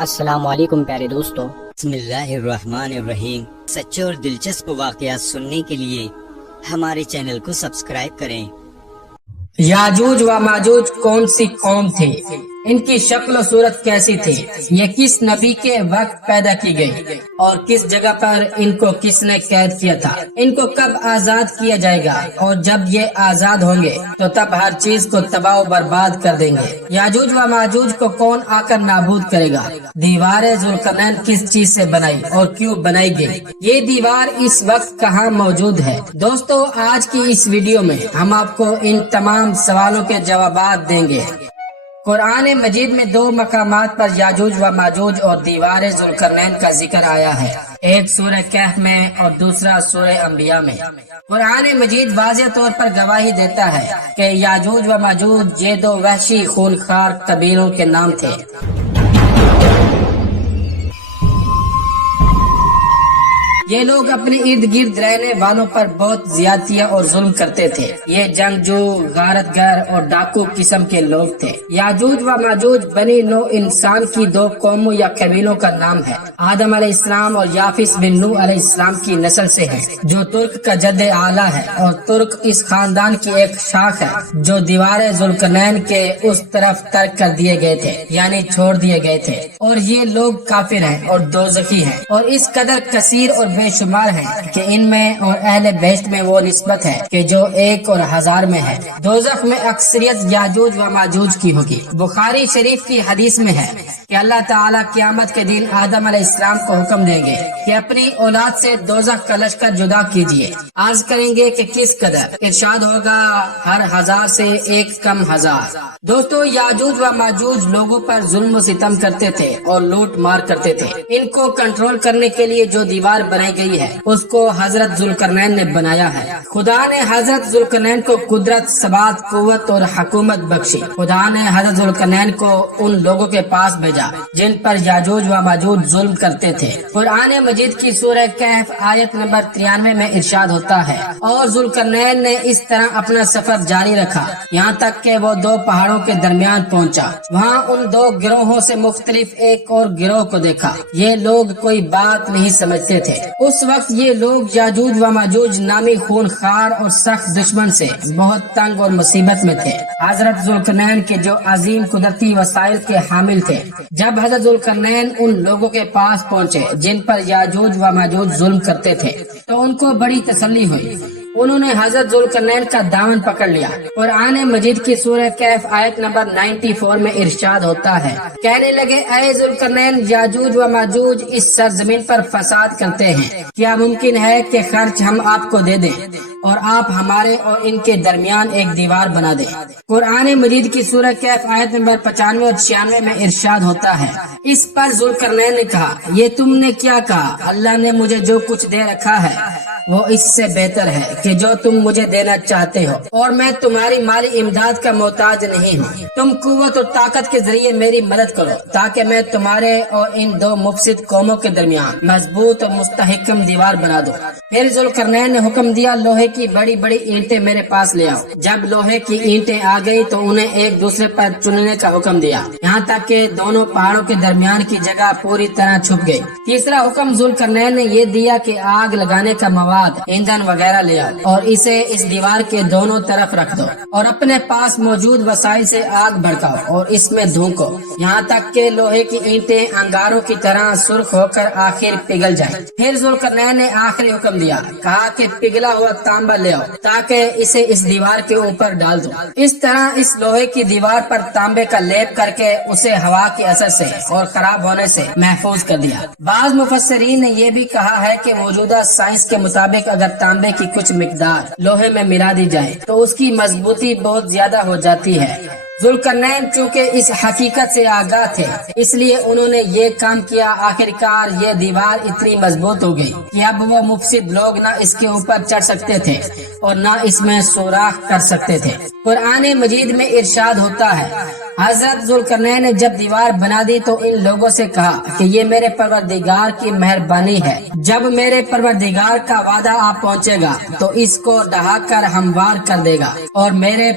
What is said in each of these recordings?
السلام علیکم پیارے دوستو، بسم اللہ الرحمن الرحیم۔ سچے اور دلچسپ واقعات سننے کے لیے ہمارے چینل کو سبسکرائب کریں۔ یاجوج و ماجوج کون سی قوم تھی؟ ان کی شکل و صورت کیسی تھی؟ یہ کس نبی کے وقت پیدا کی گئی اور کس جگہ پر ان کو کس نے قید کیا تھا؟ ان کو کب آزاد کیا جائے گا؟ اور جب یہ آزاد ہوں گے تو تب ہر چیز کو تباہ و برباد کر دیں گے۔ یاجوج و ماجوج کو کون آ کر نابود کرے گا؟ دیوار ذوالقرنین کس چیز سے بنائی اور کیوں بنائی گئی؟ یہ دیوار اس وقت کہاں موجود ہے؟ دوستو، آج کی اس ویڈیو میں ہم آپ کو ان تمام سوالوں کے جوابات دیں گے۔ قرآن مجید میں دو مقامات پر یاجوج و ماجوج اور دیوار ذوالقرنین کا ذکر آیا ہے، ایک سورہ کہف میں اور دوسرا سورہ انبیاء میں۔ قرآن مجید واضح طور پر گواہی دیتا ہے کہ یاجوج و ماجوج یہ دو وحشی خونخوار قبیلوں کے نام تھے۔ یہ لوگ اپنے ارد گرد رہنے والوں پر بہت زیادتیاں اور ظلم کرتے تھے۔ یہ جنگجو، غارت گر اور ڈاکو قسم کے لوگ تھے۔ یاجوج و ماجوج بنی نوع انسان کی دو قوموں یا قبیلوں کا نام ہے۔ آدم علیہ السلام اور یافس بن نوح علیہ السلام کی نسل سے ہے، جو ترک کا جد اعلیٰ ہے، اور ترک اس خاندان کی ایک شاخ ہے جو دیوار ذوالقرنین کے اس طرف ترک کر دیے گئے تھے، یعنی چھوڑ دیے گئے تھے، اور یہ لوگ کافر ہیں اور دوزخی ہیں، اور اس قدر کثیر اور بے شمار ہیں کہ ان میں اور اہل بہشت میں وہ نسبت ہے کہ جو 1 اور 1000 میں ہے۔ دوزخ میں اکثریت یاجوج و ماجوج کی ہوگی۔ بخاری شریف کی حدیث میں ہے کہ اللہ تعالیٰ قیامت کے دن آدم علیہ السلام کو حکم دیں گے کہ اپنی اولاد سے دوزخ کا لشکر جدا کیجیے۔ عرض کریں گے کہ کس قدر؟ ارشاد ہوگا ہر 1000 سے 1 کم 1000۔ دوستو، یاجوج و ماجوج لوگوں پر ظلم و ستم کرتے تھے اور لوٹ مار کرتے تھے۔ ان کو کنٹرول کرنے کے لیے جو دیوار بنائی گئی ہے اس کو حضرت ذوالقرنین نے بنایا ہے۔ خدا نے حضرت ذوالقرنین کو قدرت، ثبات، قوت اور حکومت بخشی۔ خدا نے حضرت ذوالقرنین کو ان لوگوں کے پاس بھیجا جن پر یاجوج و ماجوج ظلم کرتے تھے۔ قرآن مجید کی سورہ کہف آیت نمبر 93 میں ارشاد ہوتا ہے، اور ذوالقرنین نے اس طرح اپنا سفر جاری رکھا یہاں تک کہ وہ 2 پہاڑوں کے درمیان پہنچا۔ وہاں ان 2 گروہوں سے مختلف ایک اور گروہ کو دیکھا۔ یہ لوگ کوئی بات نہیں سمجھتے تھے۔ اس وقت یہ لوگ یاجوج و ماجوج نامی خونخوار اور سخت دشمن سے بہت تنگ اور مصیبت میں تھے۔ حضرت ذوالقرنین کے جو عظیم قدرتی وسائل کے حامل تھے، جب حضرت ذوالقرنین ان لوگوں کے پاس پہنچے جن پر یاجوج و ماجوج ظلم کرتے تھے تو ان کو بڑی تسلی ہوئی۔ انہوں نے حضرت ذوالقرنین کا دامن پکڑ لیا۔ قرآن مجید کی سورہ کہف آیت نمبر 94 میں ارشاد ہوتا ہے، کہنے لگے اے ذوالقرنین، یاجوج و ماجوج اس سرزمین پر فساد کرتے ہیں، کیا ممکن ہے کہ خرچ ہم آپ کو دے دیں اور آپ ہمارے اور ان کے درمیان ایک دیوار بنا دیں؟ قرآن مجید کی سورہ کہف آیت نمبر 95 اور 96 میں ارشاد ہوتا ہے، اس پر ذوالقرنین نے کہا، یہ تم نے کیا کہا؟ اللہ نے مجھے جو کچھ دے رکھا ہے وہ اس سے بہتر ہے کہ جو تم مجھے دینا چاہتے ہو، اور میں تمہاری مالی امداد کا محتاج نہیں ہوں۔ تم قوت اور طاقت کے ذریعے میری مدد کرو تاکہ میں تمہارے اور ان 2 مفسد قوموں کے درمیان مضبوط اور مستحکم دیوار بنا دوں۔ پھر ذوالقرنین نے حکم دیا، لوہے کی بڑی بڑی اینٹیں میرے پاس لے آؤ۔ جب لوہے کی اینٹیں آ گئی تو انہیں ایک دوسرے پر چننے کا حکم دیا، یہاں تک کہ دونوں پہاڑوں کے درمیان کی جگہ پوری طرح چھپ گئی۔ تیسرا حکم ذوالقرنین نے یہ دیا کہ آگ لگانے کا مواد، ایندھن وغیرہ لے آؤ اور اسے اس دیوار کے دونوں طرف رکھ دو، اور اپنے پاس موجود وسائل سے آگ بھڑکاؤ اور اس میں دھونکو یہاں تک کہ لوہے کی اینٹیں انگاروں کی طرح سرخ ہو کر آخر پگھل جائیں۔ پھر ذوالقرنین نے آخری حکم دیا، کہا کہ پگھلا ہوا تانبا لے آؤ تاکہ اسے اس دیوار کے اوپر ڈال دو۔ اس طرح اس لوہے کی دیوار پر تانبے کا لیپ کر کے اسے ہوا کے اثر سے اور خراب ہونے سے محفوظ کر دیا۔ بعض مفسرین نے یہ بھی کہا ہے کہ موجودہ سائنس کے مطابق اگر تانبے کی کچھ مقدار لوہے میں ملا دی جائے تو اس کی مضبوطی بہت زیادہ ہو جاتی ہے۔ ذوالقرنین چونکہ اس حقیقت سے آگاہ تھے اس لیے انہوں نے یہ کام کیا۔ آخرکار یہ دیوار اتنی مضبوط ہو گئی کہ اب وہ مفسد لوگ نہ اس کے اوپر چڑھ سکتے تھے اور نہ اس میں سوراخ کر سکتے تھے۔ قرآن مجید میں ارشاد ہوتا ہے، حضرت ذوالقرنین نے جب دیوار بنا دی تو ان لوگوں سے کہا کہ یہ میرے پروردگار کی مہربانی ہے، جب میرے پروردگار کا وعدہ آ پہنچے گا تو اس کو ڈھا کر ہموار کر دے گا، اور میرے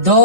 2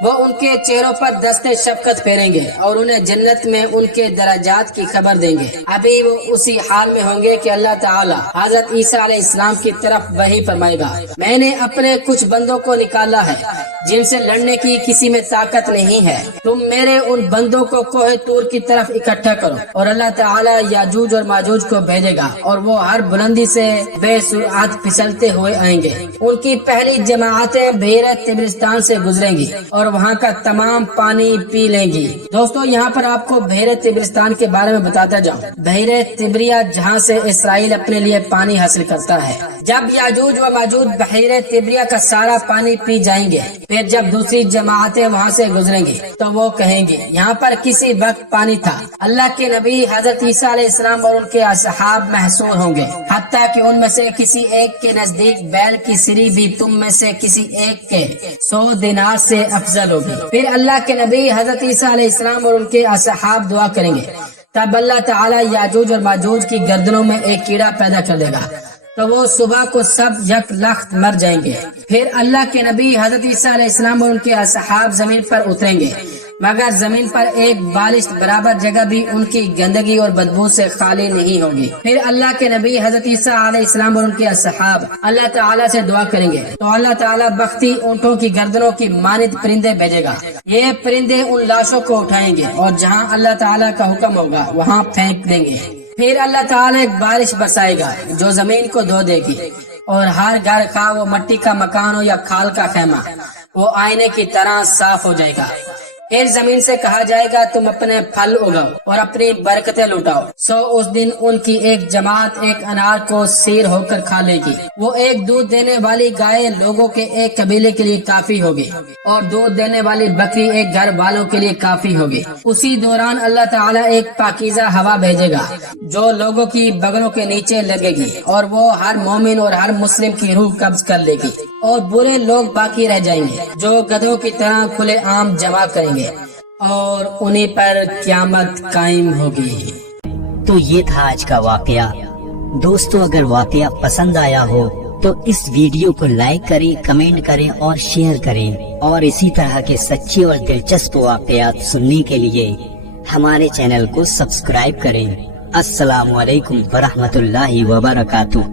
وہ ان کے چہروں پر دستے شفقت پھیریں گے اور انہیں جنت میں ان کے درجات کی خبر دیں گے۔ ابھی وہ اسی حال میں ہوں گے کہ اللہ تعالیٰ حضرت عیسیٰ علیہ السلام کی طرف وحی فرمائے گا، میں نے اپنے کچھ بندوں کو نکالا ہے جن سے لڑنے کی کسی میں طاقت نہیں ہے، تم میرے ان بندوں کو کوہ طور کی طرف اکٹھا کرو، اور اللہ تعالیٰ یاجوج اور ماجوج کو بھیجے گا اور وہ ہر بلندی سے بے سرعت پھسلتے ہوئے آئیں گے۔ ان کی پہلی جماعتیں بحیر طبرستان سے گزریں گی اور وہاں کا تمام پانی پی لیں گی۔ دوستو یہاں پر آپ کو بحیر طبرستان کے بارے میں بتاتا جاؤں۔ بحیر طبریہ جہاں سے اسرائیل اپنے لیے پانی حاصل کرتا ہے، جب یاجوج و ماجوج بحیر طبریہ کا سارا پانی پی جائیں گے، پھر جب دوسری جماعتیں وہاں سے گزریں گی تو وہ کہیں گے یہاں پر کسی وقت پانی تھا۔ اللہ کے نبی حضرت عیسیٰ علیہ السلام اور ان کے اصحاب محصور ہوں گے، حتیٰ کہ ان میں سے کسی ایک کے نزدیک بیل کی سری بھی تم میں سے کسی ایک کے 100 دینار سے افضل ہوگی۔ پھر اللہ کے نبی حضرت عیسیٰ علیہ السلام اور ان کے اصحاب دعا کریں گے، تب اللہ تعالیٰ یاجوج اور ماجوج کی گردنوں میں ایک کیڑا پیدا کر دے گا تو وہ صبح کو سب یک لخت مر جائیں گے۔ پھر اللہ کے نبی حضرت عیسیٰ علیہ السلام اور ان کے اصحاب زمین پر اتریں گے، مگر زمین پر ایک بالشت برابر جگہ بھی ان کی گندگی اور بدبو سے خالی نہیں ہوگی۔ پھر اللہ کے نبی حضرت عیسیٰ علیہ السلام اور ان کے اصحاب اللہ تعالیٰ سے دعا کریں گے تو اللہ تعالیٰ بختی اونٹوں کی گردنوں کی مانند پرندے بھیجے گا، یہ پرندے ان لاشوں کو اٹھائیں گے اور جہاں اللہ تعالیٰ کا حکم ہوگا وہاں پھینک دیں گے۔ پھر اللہ تعالیٰ ایک بارش برسائے گا جو زمین کو دھو دے گی، اور ہر گھر خواہ وہ مٹی کا مکان ہو یا کھال کا خیمہ، وہ آئینے کی طرح صاف ہو جائے گا۔ پھر زمین سے کہا جائے گا تم اپنے پھل اگاؤ اور اپنی برکتیں لوٹاؤ۔ اس دن ان کی ایک جماعت ایک انار کو سیر ہو کر کھا لے گی، وہ ایک دودھ دینے والی گائے لوگوں کے ایک قبیلے کے لیے کافی ہوگی، اور دودھ دینے والی بکری ایک گھر والوں کے لیے کافی ہوگی۔ اسی دوران اللہ تعالیٰ ایک پاکیزہ ہوا بھیجے گا جو لوگوں کی بغلوں کے نیچے لگے گی، اور وہ ہر مومن اور ہر مسلم کی روح قبض کر لے گی، اور برے لوگ باقی رہ جائیں گے جو گدھوں کی طرح کھلے عام جمع کریں گے، اور انہیں پر قیامت قائم ہوگی۔ تو یہ تھا آج کا واقعہ۔ دوستو اگر واقعہ پسند آیا ہو تو اس ویڈیو کو لائک کریں، کمنٹ کریں اور شیئر کریں، اور اسی طرح کے سچے اور دلچسپ واقعات سننے کے لیے ہمارے چینل کو سبسکرائب کریں۔ السلام علیکم ورحمۃ اللہ وبرکاتہ۔